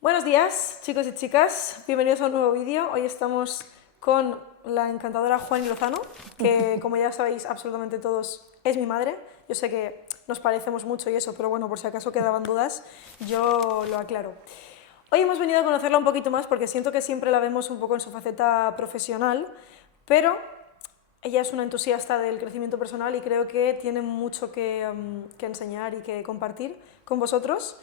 Buenos días, chicos y chicas, bienvenidos a un nuevo vídeo. Hoy estamos con la encantadora Juani Lozano, que como ya sabéis absolutamente todos es mi madre. Yo sé que nos parecemos mucho y eso, pero bueno, por si acaso quedaban dudas, yo lo aclaro. Hoy hemos venido a conocerla un poquito más porque siento que siempre la vemos un poco en su faceta profesional, pero ella es una entusiasta del crecimiento personal y creo que tiene mucho que enseñar y que compartir con vosotros.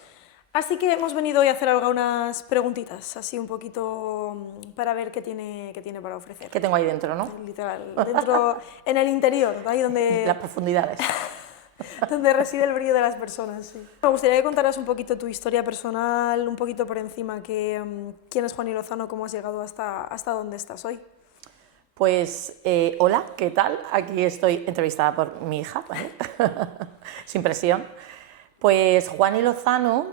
Así que hemos venido hoy a hacer algunas preguntitas, así un poquito para ver qué tiene para ofrecer. ¿Qué tengo ahí dentro, no? Literal, dentro, en el interior, ahí donde... Las profundidades. donde reside el brillo de las personas, sí. Me gustaría que contaras un poquito tu historia personal, un poquito por encima, quién es Juani Lozano, cómo has llegado hasta donde estás hoy. Pues, hola, ¿qué tal? Aquí estoy entrevistada por mi hija, ¿vale? Sin presión. Pues Juani Lozano,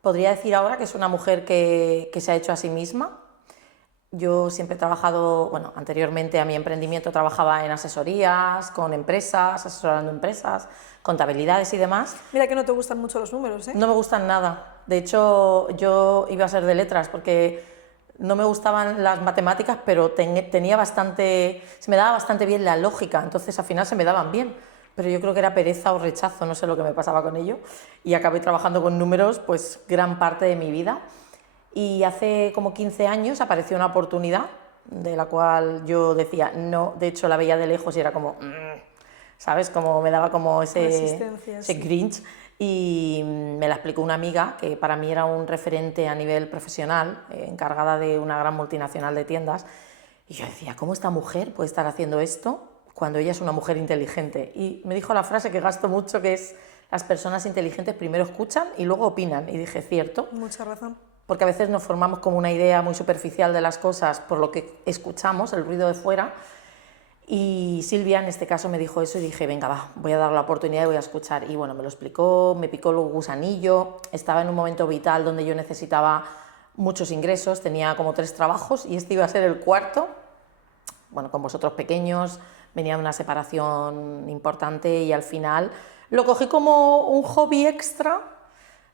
podría decir ahora que es una mujer que se ha hecho a sí misma. Yo siempre he trabajado, bueno, anteriormente a mi emprendimiento trabajaba en asesorías, con empresas, asesorando empresas, contabilidades y demás. Mira que no te gustan mucho los números, ¿eh? No me gustan nada. De hecho, yo iba a ser de letras porque no me gustaban las matemáticas, pero tenía bastante, se me daba bastante bien la lógica, entonces al final se me daban bien. Pero yo creo que era pereza o rechazo, no sé lo que me pasaba con ello. Y acabé trabajando con números pues gran parte de mi vida. Y hace como 15 años apareció una oportunidad de la cual yo decía no, de hecho la veía de lejos y era como, ¿sabes? Como me daba como ese cringe. Y me la explicó una amiga que para mí era un referente a nivel profesional, encargada de una gran multinacional de tiendas. Y yo decía, ¿cómo esta mujer puede estar haciendo esto cuando ella es una mujer inteligente? Y me dijo la frase que gasto mucho, que es, las personas inteligentes primero escuchan y luego opinan. Y dije, cierto. Mucha razón. Porque a veces nos formamos como una idea muy superficial de las cosas por lo que escuchamos, el ruido de fuera. Y Silvia en este caso me dijo eso y dije, venga, va, voy a dar la oportunidad y voy a escuchar. Y bueno, me lo explicó, me picó el gusanillo, estaba en un momento vital donde yo necesitaba muchos ingresos, tenía como 3 trabajos y este iba a ser el cuarto. Bueno, con vosotros pequeños, venía una separación importante y al final lo cogí como un hobby extra,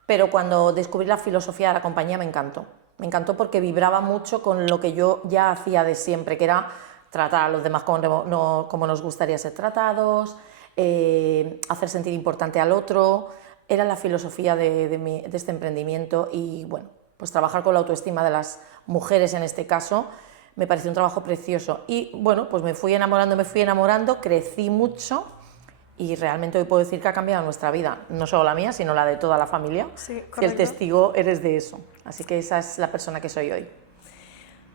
pero cuando descubrí la filosofía de la compañía me encantó. Me encantó porque vibraba mucho con lo que yo ya hacía de siempre, que era tratar a los demás como nos gustaría ser tratados, hacer sentir importante al otro. Era la filosofía de este emprendimiento y bueno, pues trabajar con la autoestima de las mujeres en este caso me pareció un trabajo precioso. Y bueno, pues me fui enamorando, crecí mucho. Y realmente hoy puedo decir que ha cambiado nuestra vida, no solo la mía, sino la de toda la familia. Sí, que el testigo eres de eso. Así que esa es la persona que soy hoy.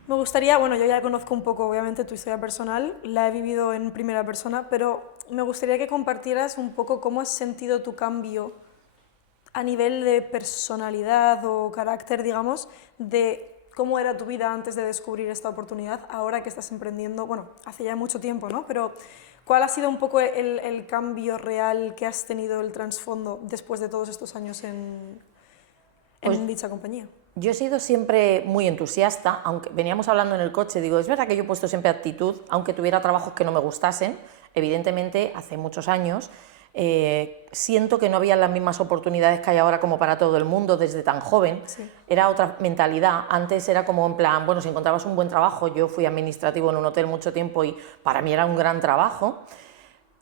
Me gustaría, bueno, yo ya conozco un poco, obviamente, tu historia personal, la he vivido en primera persona, pero me gustaría que compartieras un poco cómo has sentido tu cambio a nivel de personalidad o carácter, digamos, de cómo era tu vida antes de descubrir esta oportunidad, ahora que estás emprendiendo, bueno, hace ya mucho tiempo, ¿no? Pero ¿cuál ha sido un poco el cambio real que has tenido, el trasfondo, después de todos estos años en dicha compañía? Yo he sido siempre muy entusiasta, aunque veníamos hablando en el coche, digo, es verdad que yo he puesto siempre actitud, aunque tuviera trabajos que no me gustasen, evidentemente hace muchos años, siento que no había las mismas oportunidades que hay ahora como para todo el mundo desde tan joven. Sí. Era otra mentalidad, antes era como en plan, bueno, si encontrabas un buen trabajo, yo fui administrativo en un hotel mucho tiempo y para mí era un gran trabajo.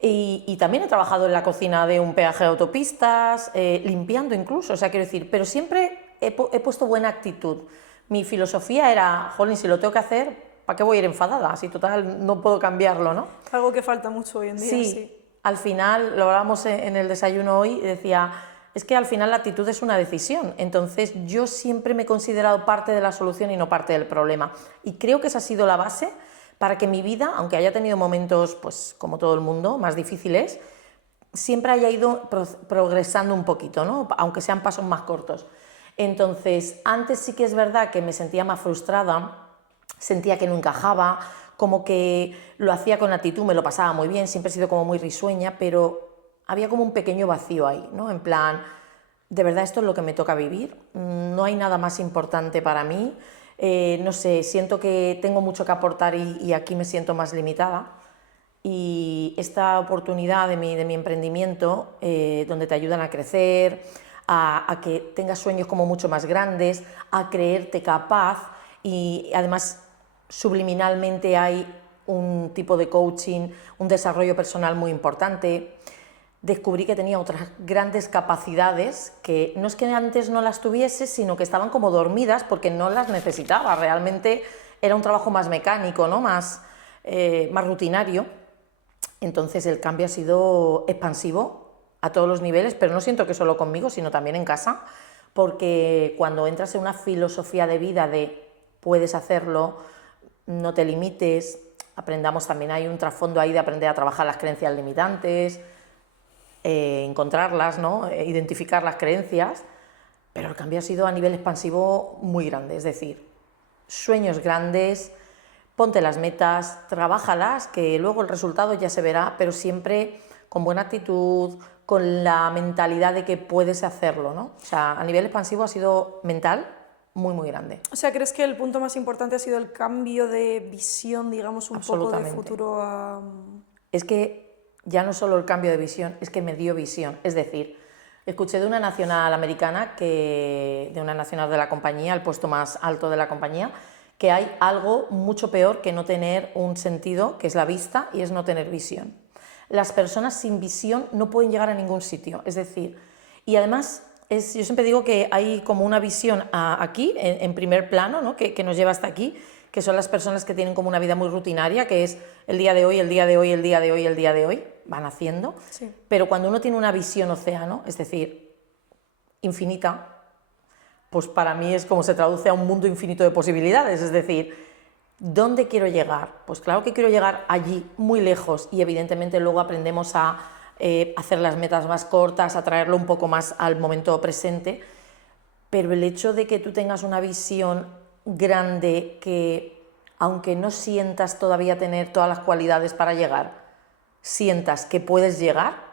Y también he trabajado en la cocina de un peaje de autopistas, limpiando incluso, o sea, quiero decir, pero siempre he puesto buena actitud. Mi filosofía era, jolín, si lo tengo que hacer, ¿para qué voy a ir enfadada? Si total no puedo cambiarlo, ¿no? Algo que falta mucho hoy en día, sí. Al final, lo hablábamos en el desayuno hoy, decía, es que al final la actitud es una decisión, entonces yo siempre me he considerado parte de la solución y no parte del problema. Y creo que esa ha sido la base para que mi vida, aunque haya tenido momentos, pues como todo el mundo, más difíciles, siempre haya ido progresando un poquito, ¿no? Aunque sean pasos más cortos. Entonces, antes sí que es verdad que me sentía más frustrada, sentía que no encajaba, como que lo hacía con actitud, me lo pasaba muy bien, siempre he sido como muy risueña, pero había como un pequeño vacío ahí, ¿no? En plan, ¿de verdad esto es lo que me toca vivir? No hay nada más importante para mí, no sé, siento que tengo mucho que aportar y aquí me siento más limitada. Y esta oportunidad de mi emprendimiento, donde te ayudan a crecer, a que tengas sueños como mucho más grandes, a creerte capaz, y además subliminalmente hay un tipo de coaching, un desarrollo personal muy importante. Descubrí que tenía otras grandes capacidades que no es que antes no las tuviese, sino que estaban como dormidas porque no las necesitaba. Realmente era un trabajo más mecánico, ¿no? más rutinario. Entonces el cambio ha sido expansivo a todos los niveles, pero no siento que solo conmigo, sino también en casa, porque cuando entras en una filosofía de vida de puedes hacerlo, no te limites, aprendamos también, hay un trasfondo ahí de aprender a trabajar las creencias limitantes, encontrarlas, ¿no? Identificar las creencias, pero el cambio ha sido a nivel expansivo muy grande, es decir, sueños grandes, ponte las metas, trabájalas, que luego el resultado ya se verá, pero siempre con buena actitud, con la mentalidad de que puedes hacerlo, ¿no? O sea, a nivel expansivo ha sido mental muy, muy grande. O sea, ¿crees que el punto más importante ha sido el cambio de visión, digamos, un poco de futuro a...? Es que ya no solo el cambio de visión, es que me dio visión. Es decir, escuché de una nacional americana, de una nacional de la compañía, el puesto más alto de la compañía, que hay algo mucho peor que no tener un sentido, que es la vista, y es no tener visión. Las personas sin visión no pueden llegar a ningún sitio, es decir, y además yo siempre digo que hay como una visión aquí, en primer plano, ¿no? que nos lleva hasta aquí, que son las personas que tienen como una vida muy rutinaria, que es el día de hoy, el día de hoy, el día de hoy, el día de hoy, van haciendo, sí. Pero cuando uno tiene una visión océano, es decir, infinita, pues para mí es como se traduce a un mundo infinito de posibilidades, es decir, ¿dónde quiero llegar? Pues claro que quiero llegar allí, muy lejos, y evidentemente luego aprendemos a hacer las metas más cortas, a traerlo un poco más al momento presente, pero el hecho de que tú tengas una visión grande, que aunque no sientas todavía tener todas las cualidades para llegar, sientas que puedes llegar,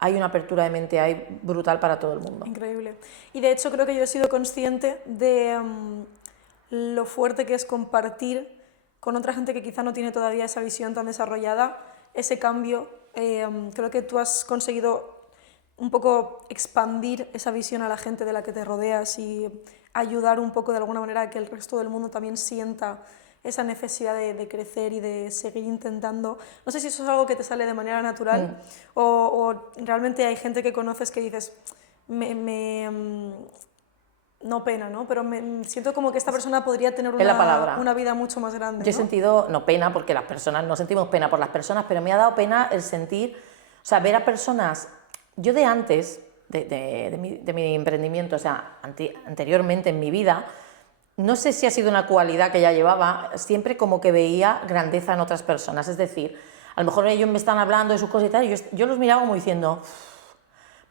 hay una apertura de mente ahí brutal para todo el mundo. Increíble. Y de hecho creo que yo he sido consciente de lo fuerte que es compartir con otra gente que quizá no tiene todavía esa visión tan desarrollada, ese cambio. Creo que tú has conseguido un poco expandir esa visión a la gente de la que te rodeas y ayudar un poco de alguna manera a que el resto del mundo también sienta esa necesidad de crecer y de seguir intentando. No sé si eso es algo que te sale de manera natural o realmente hay gente que conoces que dices, no pena, ¿no? Pero me siento como que esta persona podría tener una vida mucho más grande. Yo he sentido, no pena, porque las personas, no sentimos pena por las personas, pero me ha dado pena el sentir, o sea, ver a personas, yo de antes, de mi emprendimiento, o sea, anteriormente en mi vida, no sé si ha sido una cualidad que ya llevaba, siempre como que veía grandeza en otras personas, es decir, a lo mejor ellos me están hablando de sus cosas y tal, y yo los miraba como diciendo,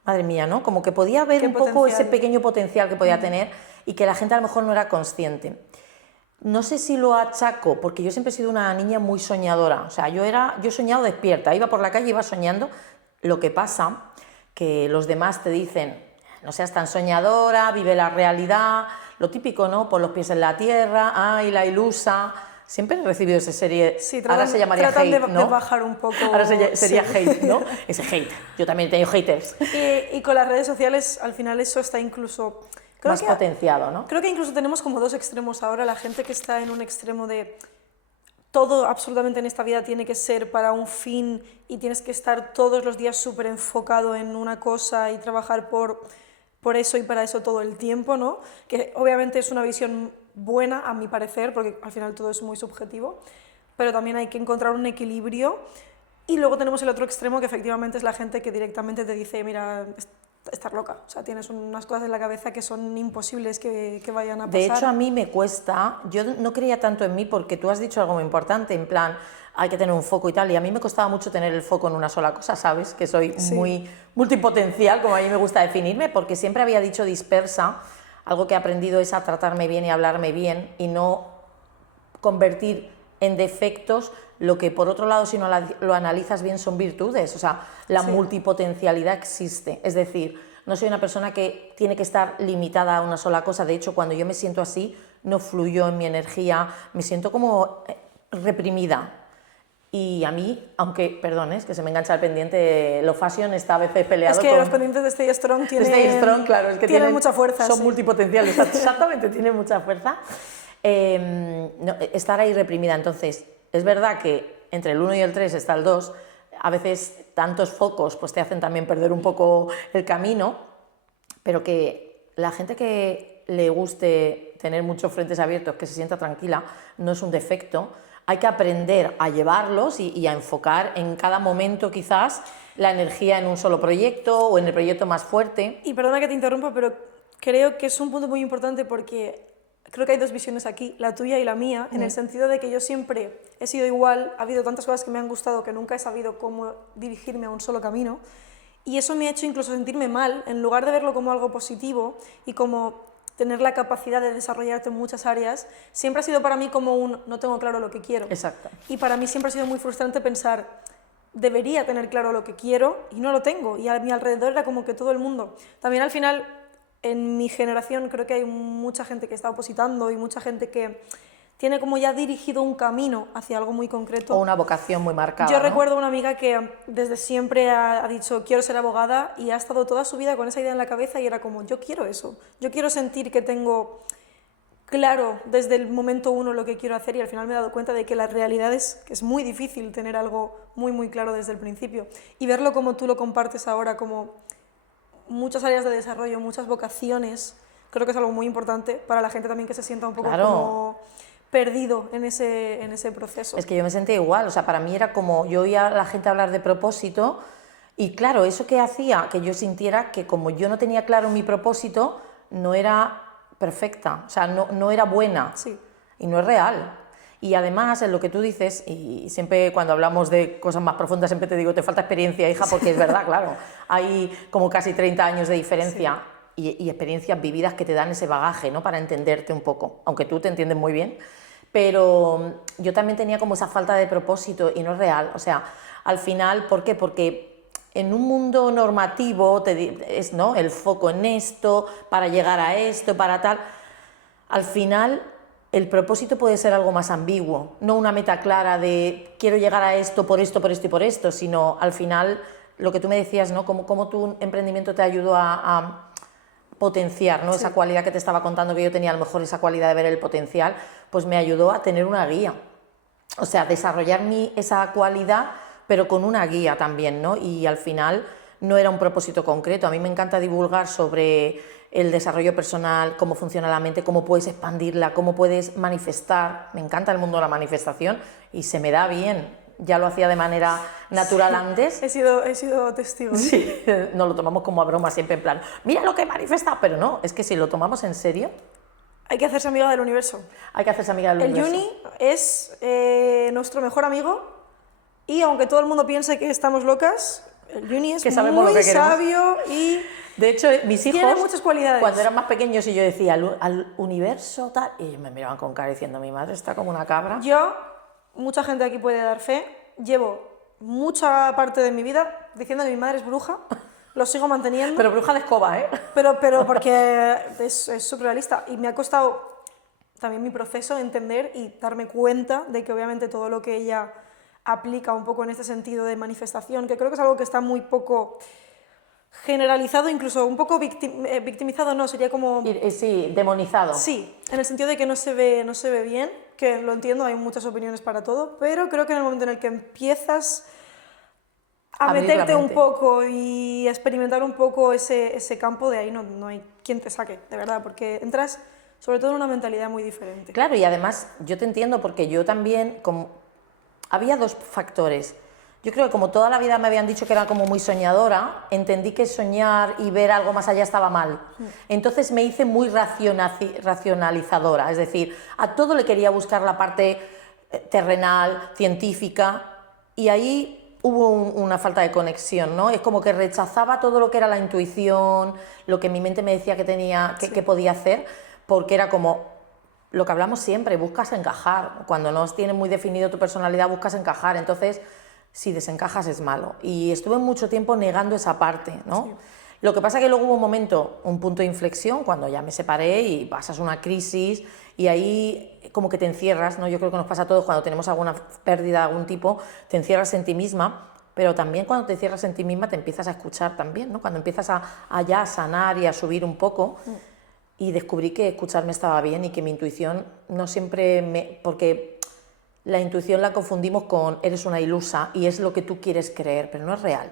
madre mía, ¿no? Como que podía ver un poco ese pequeñño potencial que podía tener y que la gente a lo mejor no era consciente. No sé si lo achaco, porque yo siempre he sido una niña muy soñadora, o sea, yo he soñado despierta, iba por la calle, iba soñando. Lo que pasa que los demás te dicen, no seas tan soñadora, vive la realidad, lo típico, ¿no? Pon los pies en la tierra, ay, la ilusa. Siempre he recibido esa serie, sí, ahora se llamaría hate, ¿no? de bajar un poco. Ahora sería hate, ¿no? Ese hate, yo también he tenido haters. Y con las redes sociales, al final eso está incluso... más potenciado, ¿no? Creo que incluso tenemos como dos extremos ahora, la gente que está en un extremo de todo absolutamente en esta vida tiene que ser para un fin y tienes que estar todos los días súper enfocado en una cosa y trabajar por eso y para eso todo el tiempo, ¿no? Que obviamente es una visión buena, a mi parecer, porque al final todo es muy subjetivo, pero también hay que encontrar un equilibrio. Y luego tenemos el otro extremo, que efectivamente es la gente que directamente te dice, mira, estás loca, o sea, tienes unas cosas en la cabeza que son imposibles que vayan a pasar. De hecho, a mí me cuesta, yo no creía tanto en mí porque tú has dicho algo muy importante, en plan, hay que tener un foco y tal, y a mí me costaba mucho tener el foco en una sola cosa, ¿sabes? Que soy muy multipotencial, como a mí me gusta definirme, porque siempre había dicho dispersa. Algo que he aprendido es a tratarme bien y a hablarme bien y no convertir en defectos lo que por otro lado si no lo analizas bien son virtudes, o sea, la multipotencialidad existe, es decir, no soy una persona que tiene que estar limitada a una sola cosa, de hecho cuando yo me siento así no fluyo en mi energía, me siento como reprimida Y a mí, aunque, perdón, es que se me engancha el pendiente, lo fashion está a veces peleado Es que con... los pendientes de Stay Strong tienen, Stay Strong, claro, es que tienen mucha fuerza. Son sí. multipotenciales, exactamente, tienen mucha fuerza. No, estar ahí reprimida, entonces, es verdad que entre el 1 y el 3 está el 2, a veces tantos focos pues te hacen también perder un poco el camino, pero que la gente que le guste tener muchos frentes abiertos, que se sienta tranquila, no es un defecto. Hay que aprender a llevarlos y a enfocar en cada momento quizás la energía en un solo proyecto o en el proyecto más fuerte. Y perdona que te interrumpa, pero creo que es un punto muy importante porque creo que hay dos visiones aquí, la tuya y la mía, en el sentido de que yo siempre he sido igual, ha habido tantas cosas que me han gustado que nunca he sabido cómo dirigirme a un solo camino, y eso me ha hecho incluso sentirme mal, en lugar de verlo como algo positivo y como tener la capacidad de desarrollarte en muchas áreas, siempre ha sido para mí como un no tengo claro lo que quiero. Exacto. Y para mí siempre ha sido muy frustrante pensar, debería tener claro lo que quiero y no lo tengo, y a mi alrededor era como que todo el mundo. También al final, en mi generación creo que hay mucha gente que está opositando y mucha gente que tiene como ya dirigido un camino hacia algo muy concreto. O una vocación muy marcada. Yo ¿no? recuerdo una amiga que desde siempre ha dicho quiero ser abogada y ha estado toda su vida con esa idea en la cabeza y era como yo quiero eso, yo quiero sentir que tengo claro desde el momento uno lo que quiero hacer, y al final me he dado cuenta de que la realidad es que es muy difícil tener algo muy claro desde el principio, y verlo como tú lo compartes ahora, como muchas áreas de desarrollo, muchas vocaciones, creo que es algo muy importante para la gente también que se sienta un poco Claro. como perdido en ese proceso. Es que yo me sentía igual, o sea, para mí era como, yo oía a la gente hablar de propósito y claro, eso que hacía que yo sintiera que como yo no tenía claro mi propósito, no era perfecta, o sea, no era buena. Sí. Y no es real. Y además, en lo que tú dices, y siempre cuando hablamos de cosas más profundas, siempre te digo, te falta experiencia, hija, porque es verdad, claro, hay como casi 30 años de diferencia. Sí. Y experiencias vividas que te dan ese bagaje, ¿no? Para entenderte un poco, aunque tú te entiendes muy bien. Pero yo también tenía como esa falta de propósito y no es real. O sea, al final, ¿por qué? Porque en un mundo normativo es, ¿no? El foco en esto, para llegar a esto, para tal. Al final, el propósito puede ser algo más ambiguo, no una meta clara de quiero llegar a esto, por esto, por esto y por esto, sino al final, lo que tú me decías, ¿no? Cómo tu emprendimiento te ayudó a potenciar, ¿no? Sí. Esa cualidad que te estaba contando que yo tenía, a lo mejor esa cualidad de ver el potencial, pues me ayudó a tener una guía. O sea, desarrollar esa cualidad, pero con una guía también, ¿no? Y al final no era un propósito concreto. A mí me encanta divulgar sobre el desarrollo personal, cómo funciona la mente, cómo puedes expandirla, cómo puedes manifestar. Me encanta el mundo de la manifestación y se me da bien. Ya lo hacía de manera natural antes. He sido testigo. Sí, nos lo tomamos como a broma siempre en plan, mira lo que he manifestado, pero no, es que si lo tomamos en serio... Hay que hacerse amiga del universo. Hay que hacerse amiga del universo. El Juni es nuestro mejor amigo y aunque todo el mundo piense que estamos locas, el Juni es muy sabio y de hecho, mis hijos, tiene muchas cualidades. Cuando eran más pequeños y yo decía al universo tal, y ellos me miraban con cara diciendo mi madre está como una cabra. Yo, mucha gente aquí puede dar fe, llevo mucha parte de mi vida diciendo que mi madre es bruja, lo sigo manteniendo. Pero bruja de escoba, ¿eh? Pero porque es surrealista y me ha costado también mi proceso entender y darme cuenta de que obviamente todo lo que ella aplica un poco en este sentido de manifestación, que creo que es algo que está muy poco generalizado, incluso un poco victimizado, no, sería como... Sí, demonizado. Sí, en el sentido de que no se ve bien, que lo entiendo, hay muchas opiniones para todo, pero creo que en el momento en el que empiezas a meterte un poco y a experimentar un poco ese campo, de ahí no hay quien te saque, de verdad, porque entras sobre todo en una mentalidad muy diferente. Claro, y además yo te entiendo porque yo también, había dos factores. Yo creo que como toda la vida me habían dicho que era como muy soñadora, entendí que soñar y ver algo más allá estaba mal. Entonces me hice muy racionalizadora, es decir, a todo le quería buscar la parte terrenal, científica, y ahí hubo una falta de conexión, ¿no? Es como que rechazaba todo lo que era la intuición, lo que mi mente me decía que tenía, que podía hacer, porque era como lo que hablamos siempre, buscas encajar. Cuando no tienes muy definido tu personalidad, buscas encajar. Entonces, si desencajas es malo. Y estuve mucho tiempo negando esa parte, ¿no? Sí. Lo que pasa es que luego hubo un momento, un punto de inflexión, cuando ya me separé y pasas una crisis y ahí como que te encierras, ¿no? Yo creo que nos pasa a todos cuando tenemos alguna pérdida de algún tipo, te encierras en ti misma, pero también cuando te encierras en ti misma te empiezas a escuchar también, ¿no? Cuando empiezas ya a sanar y a subir un poco, y descubrí que escucharme estaba bien y que mi intuición no siempre porque la intuición la confundimos con eres una ilusa y es lo que tú quieres creer, pero no es real.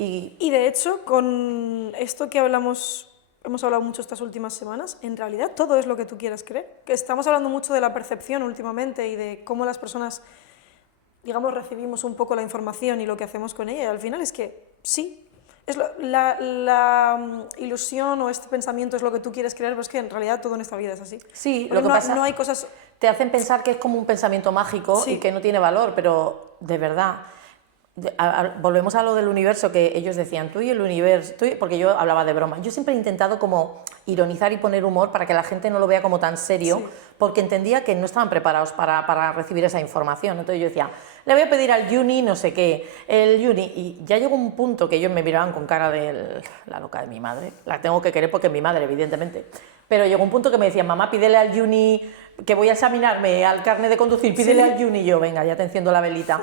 Y de hecho, con esto que hemos hablado mucho estas últimas semanas, en realidad todo es lo que tú quieras creer. Que estamos hablando mucho de la percepción últimamente y de cómo las personas, digamos, recibimos un poco la información y lo que hacemos con ella. Y al final es que sí, la ilusión o este pensamiento es lo que tú quieres creer, pero es que en realidad todo en esta vida es así. Sí, porque lo que pasa no hay cosas... te hacen pensar que es como un pensamiento mágico Sí. y que no tiene valor, pero de verdad... Volvemos a lo del universo, que ellos decían, tú y el universo, porque yo hablaba de broma. Yo siempre he intentado como ironizar y poner humor para que la gente no lo vea como tan serio, Sí. porque entendía que no estaban preparados para recibir esa información. Entonces yo decía, le voy a pedir al Juni no sé qué, el Juni, y ya llegó un punto que ellos me miraban con cara de la loca de mi madre, la tengo que querer porque es mi madre, evidentemente, pero llegó un punto que me decían, mamá, pídele al Juni que voy a examinarme al carnet de conducir, pídele al Juni, y yo, venga, ya te enciendo la velita.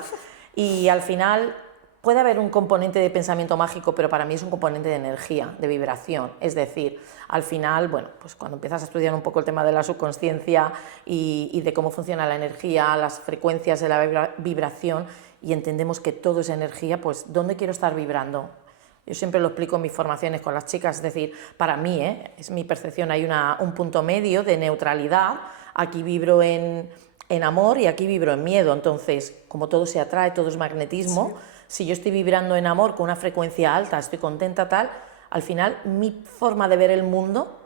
Y al final puede haber un componente de pensamiento mágico, pero para mí es un componente de energía, de vibración. Es decir, al final, bueno, pues cuando empiezas a estudiar un poco el tema de la subconsciencia y de cómo funciona la energía, las frecuencias de la vibración, y entendemos que todo es energía, pues ¿dónde quiero estar vibrando? Yo siempre lo explico en mis formaciones con las chicas, es decir, para mí, es mi percepción, hay un punto medio de neutralidad, aquí vibro en amor y aquí vibro en miedo, entonces como todo se atrae, todo es magnetismo, si yo estoy vibrando en amor con una frecuencia alta, estoy contenta tal, al final mi forma de ver el mundo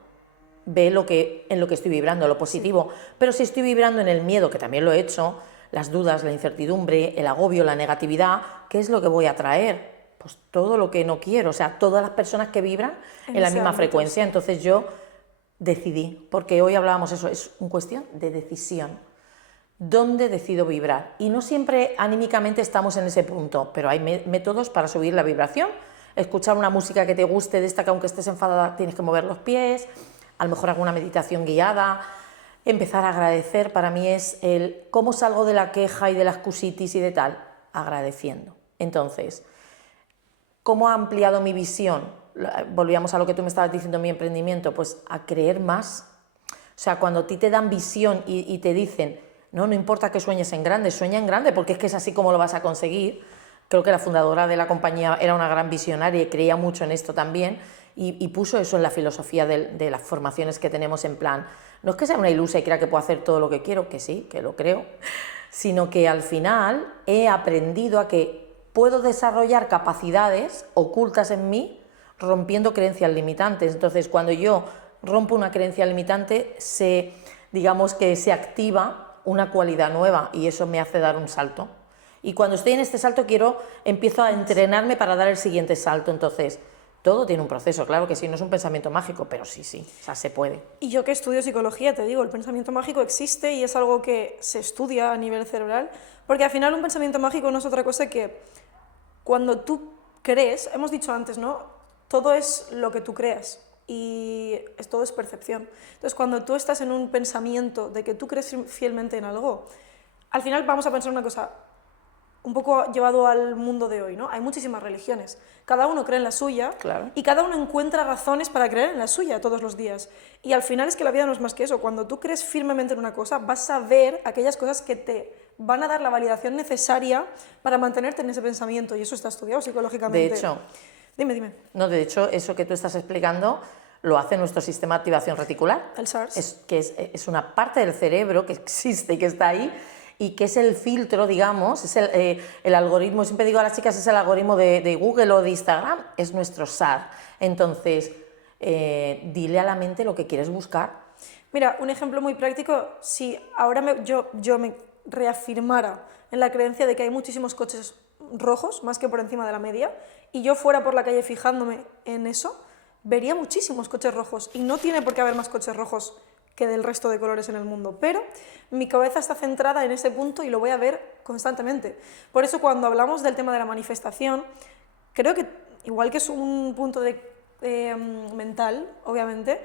ve en lo que estoy vibrando, lo positivo, pero si estoy vibrando en el miedo, que también lo he hecho, las dudas, la incertidumbre, el agobio, la negatividad, ¿qué es lo que voy a traer? Pues todo lo que no quiero, o sea, todas las personas que vibran en la misma frecuencia, entonces yo decidí, porque hoy hablábamos eso, es una cuestión de decisión. ¿Dónde decido vibrar? Y no siempre anímicamente estamos en ese punto, pero hay métodos para subir la vibración. Escuchar una música que te guste, de esta que aunque estés enfadada tienes que mover los pies, a lo mejor alguna meditación guiada, empezar a agradecer. Para mí es el cómo salgo de la queja y de la excusitis y de tal, agradeciendo. Entonces, ¿cómo ha ampliado mi visión? Volvíamos a lo que tú me estabas diciendo en mi emprendimiento, pues a creer más. O sea, cuando a ti te dan visión y te dicen, no importa que sueñes en grande, sueña en grande porque es que es así como lo vas a conseguir. Creo que la fundadora de la compañía era una gran visionaria y creía mucho en esto también y puso eso en la filosofía de las formaciones que tenemos en plan. No es que sea una ilusa y crea que puedo hacer todo lo que quiero, que sí, que lo creo, sino que al final he aprendido a que puedo desarrollar capacidades ocultas en mí rompiendo creencias limitantes. Entonces, cuando yo rompo una creencia limitante, digamos que se activa una cualidad nueva y eso me hace dar un salto. Y cuando estoy en este salto empiezo a entrenarme para dar el siguiente salto. Entonces, todo tiene un proceso, claro que sí, no es un pensamiento mágico, pero sí, o sea, se puede. Y yo que estudio psicología, te digo, el pensamiento mágico existe y es algo que se estudia a nivel cerebral, porque al final un pensamiento mágico no es otra cosa que cuando tú crees, hemos dicho antes, ¿no? Todo es lo que tú creas. Y todo es percepción. Entonces, cuando tú estás en un pensamiento de que tú crees fielmente en algo, al final vamos a pensar una cosa, un poco llevado al mundo de hoy, ¿no? Hay muchísimas religiones, cada uno cree en la suya, claro, y cada uno encuentra razones para creer en la suya todos los días. Y al final es que la vida no es más que eso, cuando tú crees firmemente en una cosa, vas a ver aquellas cosas que te van a dar la validación necesaria para mantenerte en ese pensamiento, y eso está estudiado psicológicamente. De hecho... Dime. No, de hecho, eso que tú estás explicando lo hace nuestro sistema de activación reticular. El SARS. Es una parte del cerebro que existe y que está ahí y que es el filtro, digamos, es el algoritmo, siempre digo a las chicas, es el algoritmo de Google o de Instagram, es nuestro SAR. Entonces, dile a la mente lo que quieres buscar. Mira, un ejemplo muy práctico, si ahora yo me reafirmara en la creencia de que hay muchísimos coches rojos, más que por encima de la media, y yo fuera por la calle fijándome en eso, vería muchísimos coches rojos, y no tiene por qué haber más coches rojos que del resto de colores en el mundo, pero mi cabeza está centrada en ese punto y lo voy a ver constantemente. Por eso cuando hablamos del tema de la manifestación, creo que igual que es un punto de mental, obviamente,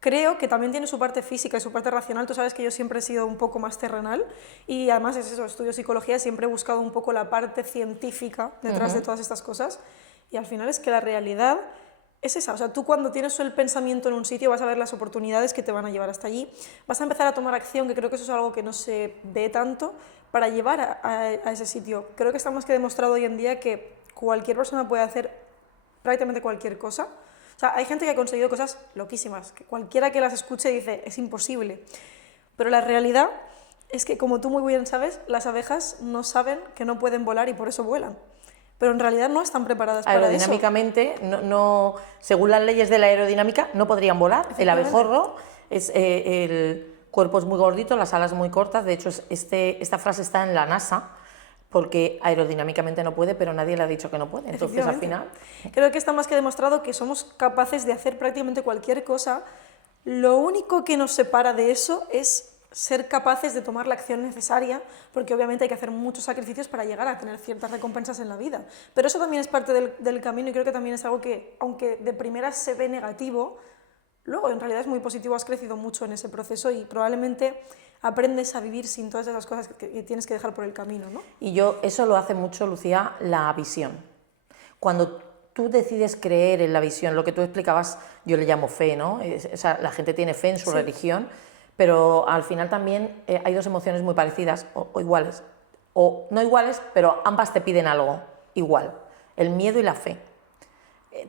creo que también tiene su parte física y su parte racional. Tú sabes que yo siempre he sido un poco más terrenal y además es eso, estudio psicología, siempre he buscado un poco la parte científica detrás de todas estas cosas y al final es que la realidad es esa. O sea, tú cuando tienes el pensamiento en un sitio vas a ver las oportunidades que te van a llevar hasta allí, vas a empezar a tomar acción, que creo que eso es algo que no se ve tanto, para llevar a ese sitio. Creo que está más que demostrado hoy en día que cualquier persona puede hacer prácticamente cualquier cosa. O sea, hay gente que ha conseguido cosas loquísimas, que cualquiera que las escuche dice, es imposible. Pero la realidad es que, como tú muy bien sabes, las abejas no saben que no pueden volar y por eso vuelan. Pero en realidad no están preparadas para eso. Aerodinámicamente, según las leyes de la aerodinámica, no podrían volar. El abejorro, el cuerpo es muy gordito, las alas muy cortas. De hecho, esta frase está en la NASA, porque aerodinámicamente no puede, pero nadie le ha dicho que no puede. Entonces, al final... Creo que está más que demostrado que somos capaces de hacer prácticamente cualquier cosa. Lo único que nos separa de eso es ser capaces de tomar la acción necesaria, porque obviamente hay que hacer muchos sacrificios para llegar a tener ciertas recompensas en la vida. Pero eso también es parte del camino y creo que también es algo que, aunque de primeras se ve negativo, luego en realidad es muy positivo, has crecido mucho en ese proceso y probablemente aprendes a vivir sin todas esas cosas que tienes que dejar por el camino, ¿no? Y eso lo hace mucho, Lucía, la visión. Cuando tú decides creer en la visión, lo que tú explicabas, yo le llamo fe, ¿no? O sea, la gente tiene fe en su religión, pero al final también hay dos emociones muy parecidas o iguales, o no iguales, pero ambas te piden algo igual, el miedo y la fe.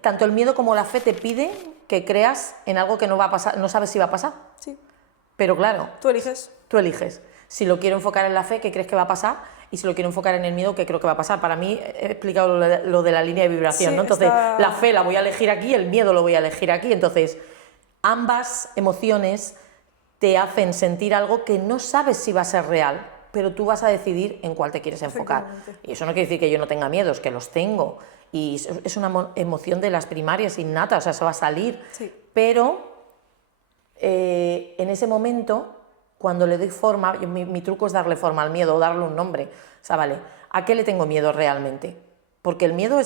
Tanto el miedo como la fe te piden que creas en algo que no va a pasar, no sabes si va a pasar. Sí. Pero claro, tú eliges. Tú eliges. Si lo quiero enfocar en la fe, ¿qué crees que va a pasar? Y si lo quiero enfocar en el miedo, ¿qué creo que va a pasar? Para mí, he explicado lo de la línea de vibración, sí, ¿no? Entonces, la fe la voy a elegir aquí, el miedo lo voy a elegir aquí. Entonces, ambas emociones te hacen sentir algo que no sabes si va a ser real, pero tú vas a decidir en cuál te quieres enfocar. Y eso no quiere decir que yo no tenga miedos, que los tengo. Y es una emoción de las primarias innata, o sea, se va a salir. Sí. Pero en ese momento, cuando le doy forma, mi truco es darle forma al miedo o darle un nombre. O sea, vale, ¿a qué le tengo miedo realmente? Porque el miedo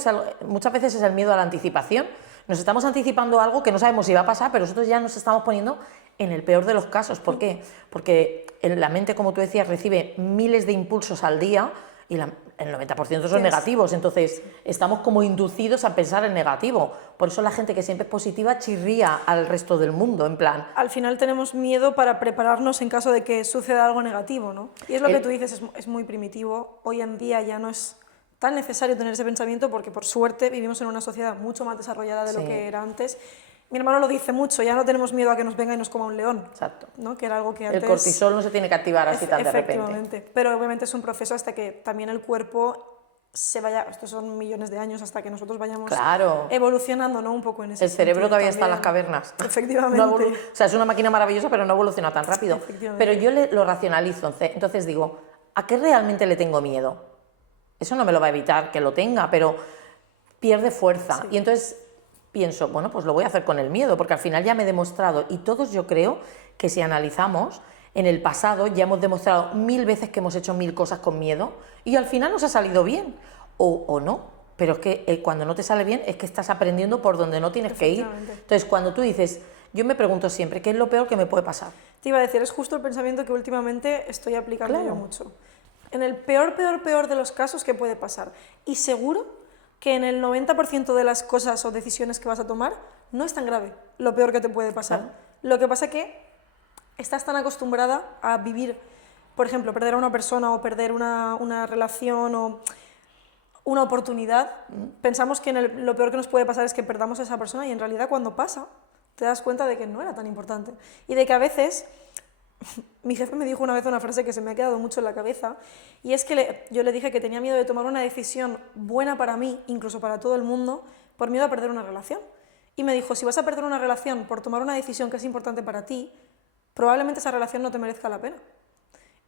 muchas veces es el miedo a la anticipación. Nos estamos anticipando algo que no sabemos si va a pasar, pero nosotros ya nos estamos poniendo en el peor de los casos. ¿Por qué? Porque la mente, como tú decías, recibe miles de impulsos al día y el 90% son negativos, entonces estamos como inducidos a pensar en negativo. Por eso la gente que siempre es positiva chirría al resto del mundo, en plan... Al final tenemos miedo para prepararnos en caso de que suceda algo negativo, ¿no? Y es lo que tú dices, es muy primitivo. Hoy en día ya no es tan necesario tener ese pensamiento porque, por suerte, vivimos en una sociedad mucho más desarrollada de lo que era antes. Mi hermano lo dice mucho, ya no tenemos miedo a que nos venga y nos coma un león. Exacto. ¿No? Que era algo que antes... El cortisol no se tiene que activar así tan de repente. Efectivamente, pero obviamente es un proceso hasta que también el cuerpo se vaya... Estos son millones de años hasta que nosotros vayamos evolucionando, ¿no? Un poco en ese El cerebro todavía está en las cavernas. Efectivamente. O sea, es una máquina maravillosa, pero no evoluciona tan rápido. Pero yo lo racionalizo, entonces digo, ¿a qué realmente le tengo miedo? Eso no me lo va a evitar que lo tenga, pero pierde fuerza. Y entonces pienso, bueno, pues lo voy a hacer con el miedo, porque al final ya me he demostrado, y todos yo creo que si analizamos, en el pasado ya hemos demostrado 1000 veces que hemos hecho 1000 cosas con miedo, y al final nos ha salido bien, o no, pero es que cuando no te sale bien es que estás aprendiendo por donde no tienes que ir. Entonces, cuando tú dices, yo me pregunto siempre, ¿qué es lo peor que me puede pasar? Te iba a decir, es justo el pensamiento que últimamente estoy aplicando yo mucho. En el peor de los casos, ¿qué puede pasar? Y seguro que en el 90% de las cosas o decisiones que vas a tomar no es tan grave lo peor que te puede pasar. Lo que pasa es que estás tan acostumbrada a vivir, por ejemplo, perder a una persona o perder una relación o una oportunidad. Pensamos que lo peor que nos puede pasar es que perdamos a esa persona y en realidad cuando pasa te das cuenta de que no era tan importante y de que a veces... Mi jefe me dijo una vez una frase que se me ha quedado mucho en la cabeza y es que yo le dije que tenía miedo de tomar una decisión buena para mí, incluso para todo el mundo, por miedo a perder una relación. Y me dijo, si vas a perder una relación por tomar una decisión que es importante para ti, probablemente esa relación no te merezca la pena.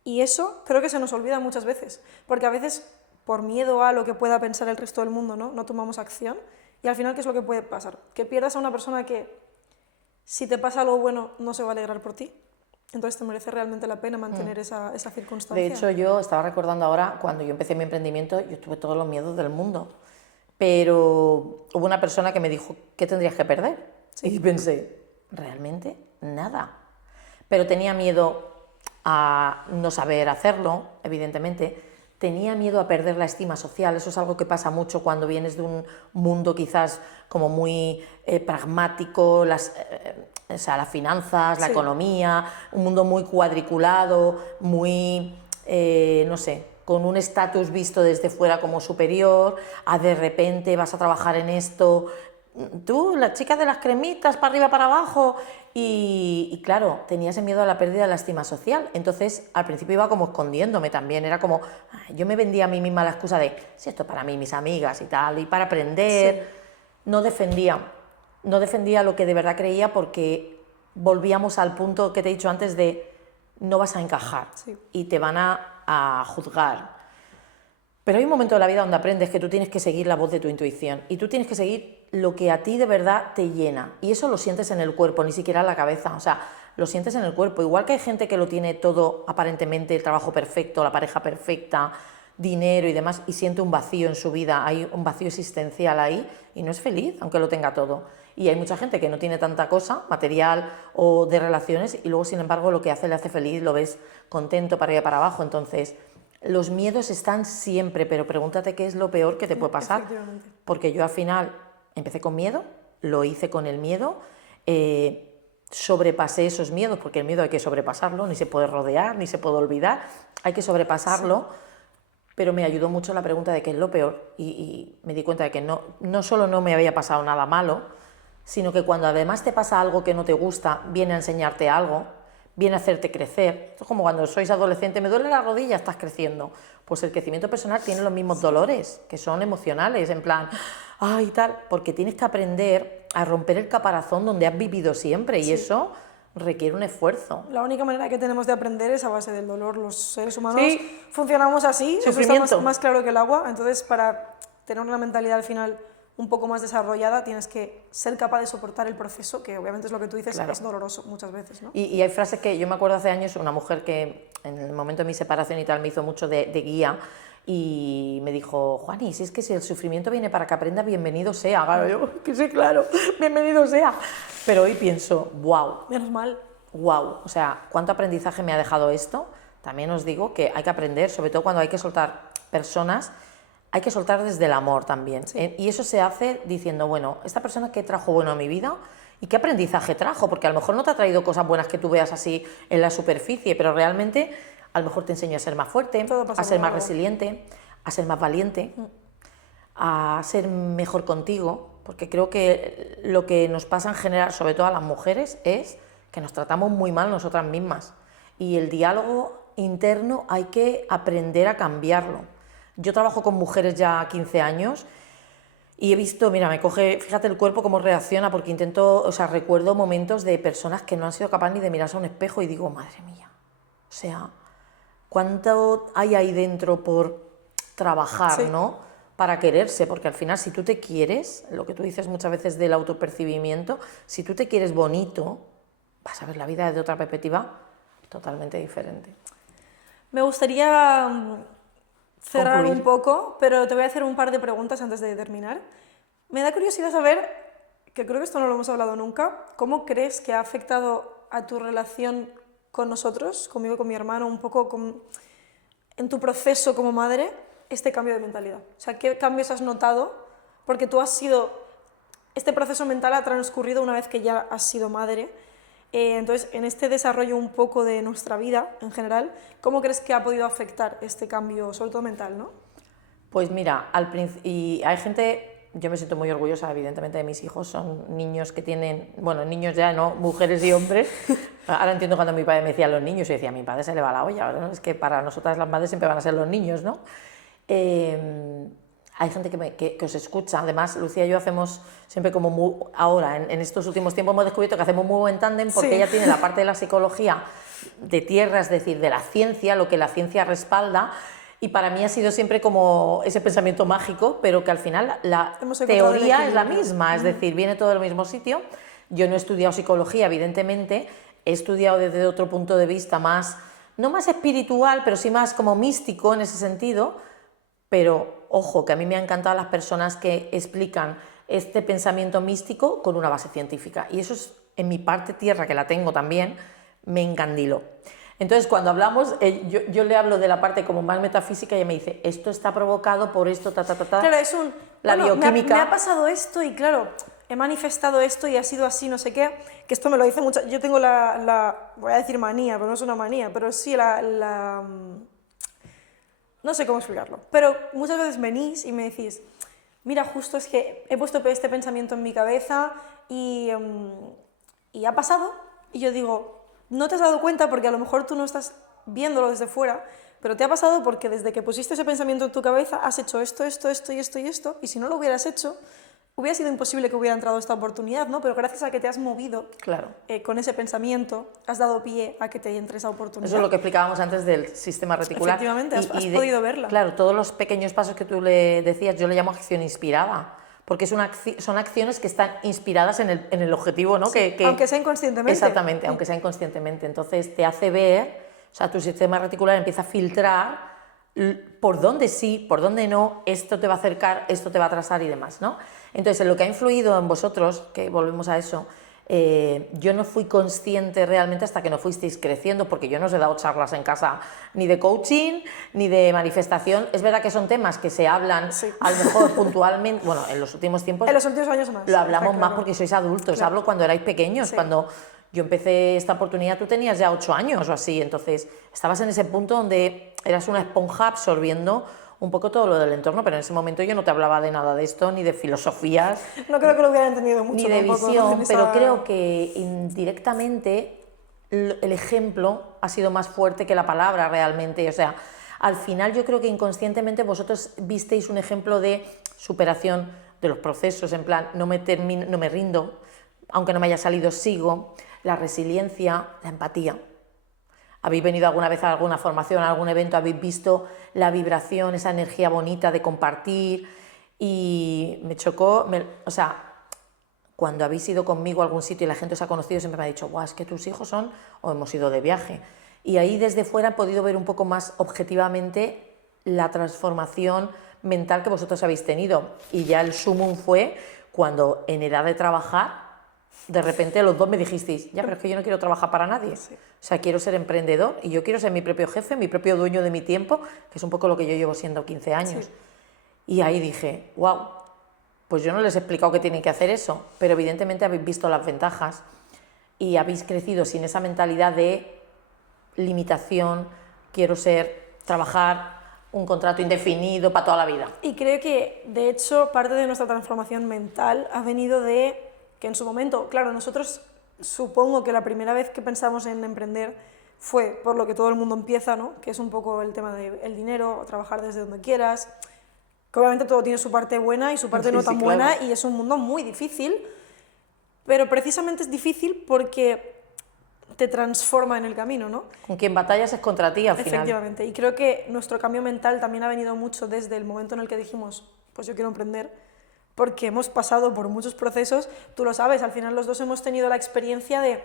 Y eso creo que se nos olvida muchas veces, porque a veces por miedo a lo que pueda pensar el resto del mundo, no tomamos acción y al final, ¿qué es lo que puede pasar? Que pierdas a una persona que, si te pasa algo bueno, no se va a alegrar por ti. Entonces te merece realmente la pena mantener esa circunstancia. De hecho, yo estaba recordando ahora, cuando yo empecé mi emprendimiento, yo tuve todos los miedos del mundo. pero hubo una persona que me dijo, ¿qué tendrías que perder? Y pensé, realmente nada. Pero tenía miedo a no saber hacerlo, evidentemente. Tenía miedo a perder la estima social. Eso es algo que pasa mucho cuando vienes de un mundo quizás como muy pragmático, o sea, las finanzas, la Sí. economía, un mundo muy cuadriculado, muy, no sé, con un estatus visto desde fuera como superior, a de repente vas a trabajar en esto, tú, la chica de las cremitas, para arriba, para abajo, y claro, tenía ese miedo a la pérdida de la estima social. Entonces, al principio iba como escondiéndome también, era como, yo me vendía a mí misma la excusa de, si esto es para mí, mis amigas y tal, y para aprender, no defendía lo que de verdad creía, porque volvíamos al punto que te he dicho antes de no vas a encajar y te van a juzgar. Pero hay un momento de la vida donde aprendes que tú tienes que seguir la voz de tu intuición y tú tienes que seguir lo que a ti de verdad te llena, y eso lo sientes en el cuerpo, ni siquiera en la cabeza, o sea, lo sientes en el cuerpo. Igual que hay gente que lo tiene todo aparentemente, el trabajo perfecto, la pareja perfecta, dinero y demás, y siente un vacío en su vida, hay un vacío existencial ahí y no es feliz aunque lo tenga todo. Y hay mucha gente que no tiene tanta cosa material o de relaciones, y luego sin embargo lo que hace le hace feliz, lo ves contento para arriba y para abajo. Entonces los miedos están siempre, pero pregúntate qué es lo peor que te puede pasar, porque yo al final empecé con miedo, lo hice con el miedo, sobrepasé esos miedos, porque el miedo hay que sobrepasarlo, ni se puede rodear, ni se puede olvidar, hay que sobrepasarlo. Pero me ayudó mucho la pregunta de qué es lo peor, y me di cuenta de que no solo no me había pasado nada malo, sino que cuando además te pasa algo que no te gusta, viene a enseñarte algo, viene a hacerte crecer. Esto es como cuando sois adolescente, me duele la rodilla, estás creciendo. Pues el crecimiento personal tiene los mismos dolores, que son emocionales, en plan, ay, tal, porque tienes que aprender a romper el caparazón donde has vivido siempre, y eso requiere un esfuerzo. La única manera que tenemos de aprender es a base del dolor. Los seres humanos funcionamos así, eso Sufrimiento. está más claro que el agua. Entonces, para tener una mentalidad al final un poco más desarrollada, tienes que ser capaz de soportar el proceso, que obviamente es lo que tú dices, es doloroso muchas veces, ¿no? Y hay frases que yo me acuerdo hace años, una mujer que en el momento de mi separación y tal me hizo mucho de guía, y me dijo, Juani, si es que si el sufrimiento viene para que aprenda, bienvenido sea. Claro, yo, que sí, claro, bienvenido sea. Pero hoy pienso, wow. Menos mal. Wow, o sea, ¿cuánto aprendizaje me ha dejado esto? También os digo que hay que aprender, sobre todo cuando hay que soltar personas, hay que soltar desde el amor también. Y eso se hace diciendo, bueno, ¿esta persona qué trajo bueno a mi vida? ¿Y qué aprendizaje trajo? Porque a lo mejor no te ha traído cosas buenas que tú veas así en la superficie, pero realmente a lo mejor te enseña a ser más fuerte, a ser más resiliente, a ser más valiente, a ser mejor contigo, porque creo que lo que nos pasa en general, sobre todo a las mujeres, es que nos tratamos muy mal nosotras mismas, y el diálogo interno hay que aprender a cambiarlo. Yo trabajo con mujeres ya 15 años y he visto, mira, me coge, fíjate el cuerpo cómo reacciona, porque intento, o sea, recuerdo momentos de personas que no han sido capaces ni de mirarse a un espejo y digo, madre mía, o sea, ¿cuánto hay ahí dentro por trabajar, ¿no? Para quererse, porque al final si tú te quieres, lo que tú dices muchas veces del autopercibimiento, si tú te quieres bonito, vas a ver la vida desde otra perspectiva totalmente diferente. Me gustaría cerrar un poco, pero te voy a hacer un par de preguntas antes de terminar. Me da curiosidad saber, que creo que esto no lo hemos hablado nunca, ¿cómo crees que ha afectado a tu relación con nosotros, conmigo, con mi hermano, un poco en tu proceso como madre, este cambio de mentalidad? O sea, ¿qué cambios has notado? Porque tú has sido, este proceso mental ha transcurrido una vez que ya has sido madre. Entonces, en este desarrollo un poco de nuestra vida en general, ¿cómo crees que ha podido afectar este cambio, sobre todo mental, ¿no? Pues mira, y hay gente, yo me siento muy orgullosa evidentemente de mis hijos, son niños que tienen, bueno, niños ya no, mujeres y hombres. Ahora entiendo cuando mi padre me decía los niños, y decía, a mi padre se le va la olla, ¿verdad? Es que para nosotras las madres siempre van a ser los niños, ¿no? Hay gente que os escucha. Además, Lucía y yo hacemos siempre como ahora, en estos últimos tiempos hemos descubierto que hacemos muy buen tándem, porque ella tiene la parte de la psicología de tierra, es decir, de la ciencia, lo que la ciencia respalda, y para mí ha sido siempre como ese pensamiento mágico, pero que al final la teoría es la misma, es decir, viene todo del mismo sitio. Yo no he estudiado psicología, evidentemente, he estudiado desde otro punto de vista más, no más espiritual, pero sí más como místico en ese sentido, pero ojo, que a mí me han encantado las personas que explican este pensamiento místico con una base científica. Y eso es, en mi parte tierra, que la tengo también, me encandiló. Entonces, cuando hablamos, yo le hablo de la parte como más metafísica y ella me dice, esto está provocado por esto, ta. Claro, es un... La bioquímica... Me ha pasado esto y claro, he manifestado esto y ha sido así, no sé qué, que esto me lo dice mucho... Yo tengo voy a decir manía, pero no es una manía, pero sí no sé cómo explicarlo, pero muchas veces venís y me decís, mira, justo es que he puesto este pensamiento en mi cabeza y ha pasado, y yo digo... No te has dado cuenta porque a lo mejor tú no estás viéndolo desde fuera, pero te ha pasado porque desde que pusiste ese pensamiento en tu cabeza has hecho esto, y si no lo hubieras hecho, hubiera sido imposible que hubiera entrado esta oportunidad, ¿no? Pero gracias a que te has movido claro. Con ese pensamiento, has dado pie a que te entre esa oportunidad. Eso es lo que explicábamos antes del sistema reticular. Efectivamente, has podido verla. Claro, todos los pequeños pasos que tú le decías, yo le llamo acción inspirada. Porque son acciones que están inspiradas en el objetivo, ¿no? Sí, aunque sea inconscientemente. Exactamente, aunque sea inconscientemente. Entonces te hace ver, o sea, tu sistema reticular empieza a filtrar por dónde sí, por dónde no, esto te va a acercar, esto te va a atrasar y demás, ¿no? Entonces, lo que ha influido en vosotros, que volvemos a eso, yo no fui consciente realmente hasta que no fuisteis creciendo, porque yo no os he dado charlas en casa ni de coaching, ni de manifestación. Es verdad que son temas que se hablan a lo mejor puntualmente, bueno, en los últimos tiempos... En los últimos años más. Lo hablamos más porque sois adultos, claro. Hablo cuando erais pequeños, cuando yo empecé esta oportunidad tú tenías ya 8 años o así, entonces estabas en ese punto donde eras una esponja absorbiendo un poco todo lo del entorno, pero en ese momento yo no te hablaba de nada de esto, ni de filosofías. No creo que lo hubiera entendido mucho. Ni de visión, pero creo que indirectamente el ejemplo ha sido más fuerte que la palabra realmente. O sea, al final yo creo que inconscientemente vosotros visteis un ejemplo de superación de los procesos, en plan, no me rindo, aunque no me haya salido, sigo, la resiliencia, la empatía. ¿Habéis venido alguna vez a alguna formación, a algún evento? ¿Habéis visto la vibración, esa energía bonita de compartir? Y me chocó, o sea, cuando habéis ido conmigo a algún sitio y la gente os ha conocido, siempre me ha dicho, guau, es que tus hijos son, o hemos ido de viaje. Y ahí desde fuera he podido ver un poco más objetivamente la transformación mental que vosotros habéis tenido. Y ya el sumum fue cuando en edad de trabajar, de repente los dos me dijisteis, ya, pero es que yo no quiero trabajar para nadie. Sí. O sea, quiero ser emprendedor y yo quiero ser mi propio jefe, mi propio dueño de mi tiempo, que es un poco lo que yo llevo siendo 15 años. Sí. Y ahí dije, wow, pues yo no les he explicado que tienen que hacer eso, pero evidentemente habéis visto las ventajas y habéis crecido sin esa mentalidad de limitación, quiero trabajar un contrato indefinido para toda la vida. Y creo que, de hecho, parte de nuestra transformación mental ha venido de que en su momento, claro, nosotros supongo que la primera vez que pensamos en emprender fue por lo que todo el mundo empieza, ¿no? Que es un poco el tema del dinero, trabajar desde donde quieras, que obviamente todo tiene su parte buena y su parte no tan buena, y es un mundo muy difícil, pero precisamente es difícil porque te transforma en el camino, ¿no? Con quien batallas es contra ti al final. Efectivamente, y creo que nuestro cambio mental también ha venido mucho desde el momento en el que dijimos, pues yo quiero emprender, porque hemos pasado por muchos procesos, tú lo sabes, al final los dos hemos tenido la experiencia de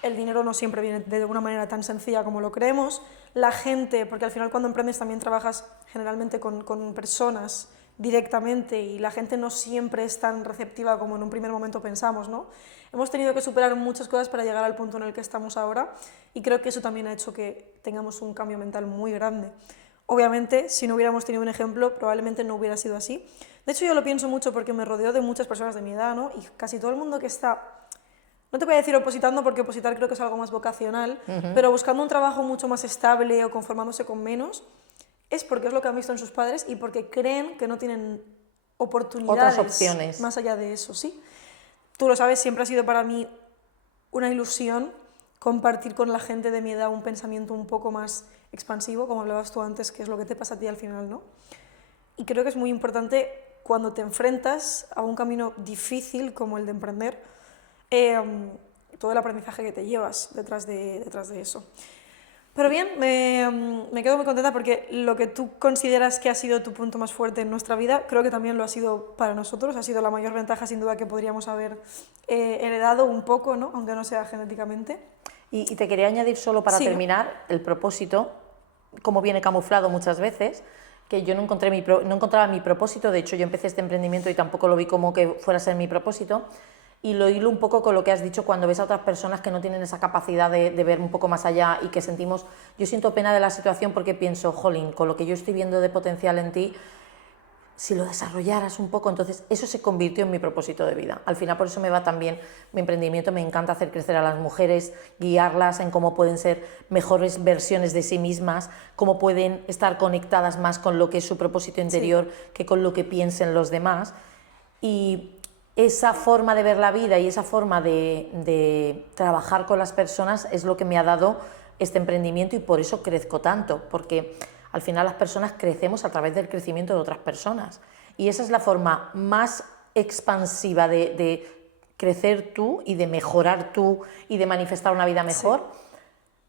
el dinero no siempre viene de una manera tan sencilla como lo creemos, la gente, porque al final cuando emprendes también trabajas generalmente con personas directamente y la gente no siempre es tan receptiva como en un primer momento pensamos, ¿no? Hemos tenido que superar muchas cosas para llegar al punto en el que estamos ahora y creo que eso también ha hecho que tengamos un cambio mental muy grande. Obviamente, si no hubiéramos tenido un ejemplo, probablemente no hubiera sido así. De hecho, yo lo pienso mucho porque me rodeo de muchas personas de mi edad, ¿no? Y casi todo el mundo que está, no te voy a decir opositando porque opositar creo que es algo más vocacional, pero buscando un trabajo mucho más estable o conformándose con menos, es porque es lo que han visto en sus padres y porque creen que no tienen oportunidades. Otras opciones. Más allá de eso, sí. Tú lo sabes, siempre ha sido para mí una ilusión compartir con la gente de mi edad un pensamiento un poco más expansivo, como hablabas tú antes, que es lo que te pasa a ti al final, ¿no? Y creo que es muy importante cuando te enfrentas a un camino difícil como el de emprender, todo el aprendizaje que te llevas detrás de eso. Pero bien, me quedo muy contenta porque lo que tú consideras que ha sido tu punto más fuerte en nuestra vida, creo que también lo ha sido para nosotros, ha sido la mayor ventaja sin duda que podríamos haber heredado un poco, ¿no? Aunque no sea genéticamente. Y te quería añadir solo para terminar el propósito, como viene camuflado muchas veces, que yo no encontraba mi propósito. De hecho, yo empecé este emprendimiento y tampoco lo vi como que fuera a ser mi propósito, y lo hilo un poco con lo que has dicho cuando ves a otras personas que no tienen esa capacidad de ver un poco más allá y que yo siento pena de la situación porque pienso, jolín, con lo que yo estoy viendo de potencial en ti, si lo desarrollaras un poco, entonces eso se convirtió en mi propósito de vida. Al final por eso me va tan bien mi emprendimiento, me encanta hacer crecer a las mujeres, guiarlas en cómo pueden ser mejores versiones de sí mismas, cómo pueden estar conectadas más con lo que es su propósito interior que con lo que piensen los demás. Y esa forma de ver la vida y esa forma de trabajar con las personas es lo que me ha dado este emprendimiento, y por eso crezco tanto, porque al final las personas crecemos a través del crecimiento de otras personas, y esa es la forma más expansiva de crecer tú y de mejorar tú y de manifestar una vida mejor. Sí.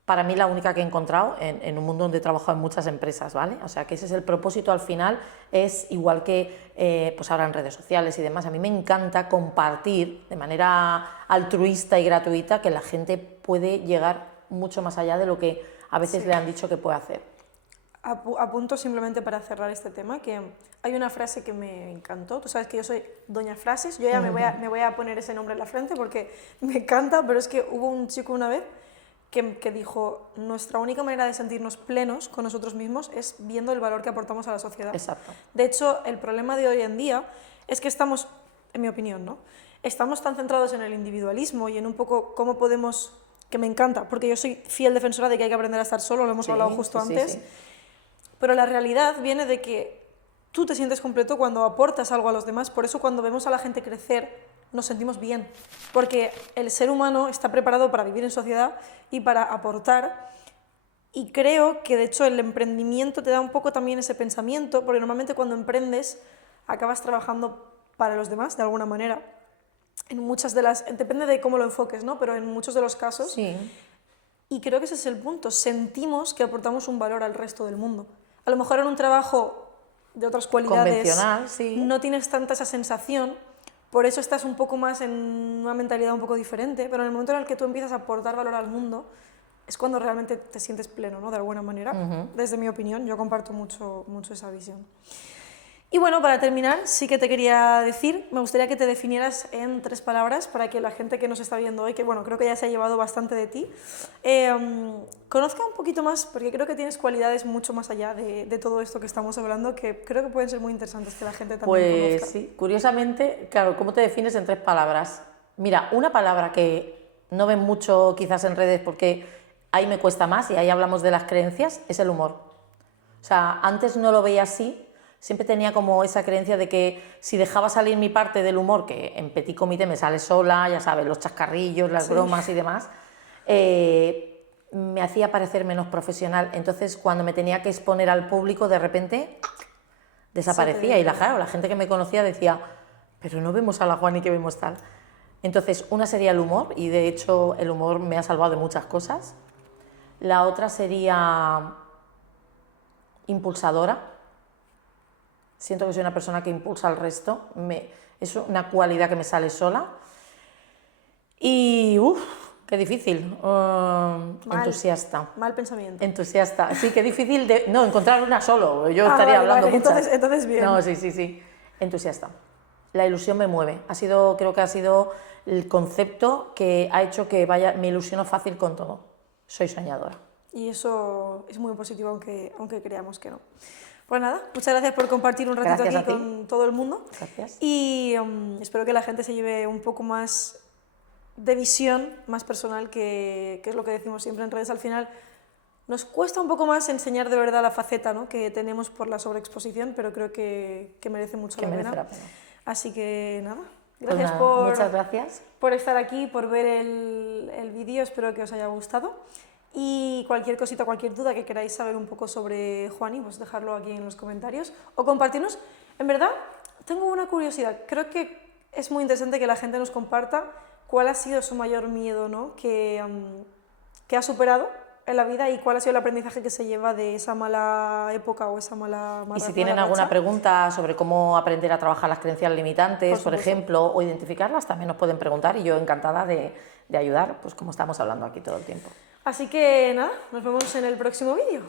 Para mí la única que he encontrado en un mundo donde he trabajado en muchas empresas, ¿vale? O sea, que ese es el propósito al final, es igual que pues ahora en redes sociales y demás. A mí me encanta compartir de manera altruista y gratuita, que la gente puede llegar mucho más allá de lo que a veces le han dicho que puede hacer. Apunto simplemente para cerrar este tema que hay una frase que me encantó. Tú sabes que yo soy Doña Frases, yo ya me voy a poner ese nombre en la frente porque me encanta, pero es que hubo un chico una vez que dijo, nuestra única manera de sentirnos plenos con nosotros mismos es viendo el valor que aportamos a la sociedad. Exacto. De hecho, el problema de hoy en día es que estamos, en mi opinión, ¿no? Estamos tan centrados en el individualismo y en un poco cómo podemos, que me encanta, porque yo soy fiel defensora de que hay que aprender a estar solo, lo hemos hablado justo antes, sí. Pero la realidad viene de que tú te sientes completo cuando aportas algo a los demás. Por eso cuando vemos a la gente crecer nos sentimos bien, porque el ser humano está preparado para vivir en sociedad y para aportar, y creo que de hecho el emprendimiento te da un poco también ese pensamiento, porque normalmente cuando emprendes acabas trabajando para los demás de alguna manera, en muchas de las, depende de cómo lo enfoques, ¿no? Pero en muchos de los casos, sí. Y creo que ese es el punto, sentimos que aportamos un valor al resto del mundo. A lo mejor en un trabajo de otras cualidades convencional, sí. No tienes tanta esa sensación, por eso estás un poco más en una mentalidad un poco diferente, pero en el momento en el que tú empiezas a aportar valor al mundo es cuando realmente te sientes pleno, ¿no? De alguna manera. Desde mi opinión, yo comparto mucho esa visión. Y bueno, para terminar, sí que te quería decir, me gustaría que te definieras en 3 palabras para que la gente que nos está viendo hoy, que bueno, creo que ya se ha llevado bastante de ti, conozca un poquito más, porque creo que tienes cualidades mucho más allá de todo esto que estamos hablando, que creo que pueden ser muy interesantes que la gente también conozca. Pues sí, curiosamente, claro, ¿cómo te defines en 3 palabras? Mira, una palabra que no ven mucho quizás en redes porque ahí me cuesta más y ahí hablamos de las creencias, es el humor. O sea, antes no lo veía así. Siempre tenía como esa creencia de que si dejaba salir mi parte del humor, que en petit comité me sale sola, ya sabes, los chascarrillos, las bromas y demás, me hacía parecer menos profesional. Entonces, cuando me tenía que exponer al público, de repente desaparecía. Y la gente que me conocía decía, pero no vemos a la Juani que vemos tal. Entonces, una sería el humor, y de hecho el humor me ha salvado de muchas cosas. La otra sería impulsadora. Siento que soy una persona que impulsa al resto, es una cualidad que me sale sola. Y, qué difícil, entusiasta. Mal pensamiento. Entusiasta, sí, qué difícil encontrar una solo, yo estaría hablando muchas. Entonces bien. No, sí, entusiasta. La ilusión me mueve, creo que ha sido el concepto que ha hecho que me ilusiono fácil con todo. Soy soñadora. Y eso es muy positivo, aunque creamos que no. Pues nada, muchas gracias por compartir un ratito aquí con todo el mundo. Gracias. Y espero que la gente se lleve un poco más de visión, más personal, que es lo que decimos siempre en redes. Al final nos cuesta un poco más enseñar de verdad la faceta, ¿no?, que tenemos por la sobreexposición, pero creo que merece mucho la pena. Así que nada, gracias muchas gracias por estar aquí, por ver el vídeo, espero que os haya gustado. Y cualquier cosita, cualquier duda que queráis saber un poco sobre Juani, pues dejarlo aquí en los comentarios o compartirnos. En verdad, tengo una curiosidad. Creo que es muy interesante que la gente nos comparta cuál ha sido su mayor miedo, ¿no?, que ha superado en la vida y cuál ha sido el aprendizaje que se lleva de esa mala época o esa mala Y si tienen alguna pregunta sobre cómo aprender a trabajar las creencias limitantes, por ejemplo, o identificarlas, también nos pueden preguntar y yo encantada de ayudar, pues como estamos hablando aquí todo el tiempo. Así que nada, nos vemos en el próximo vídeo.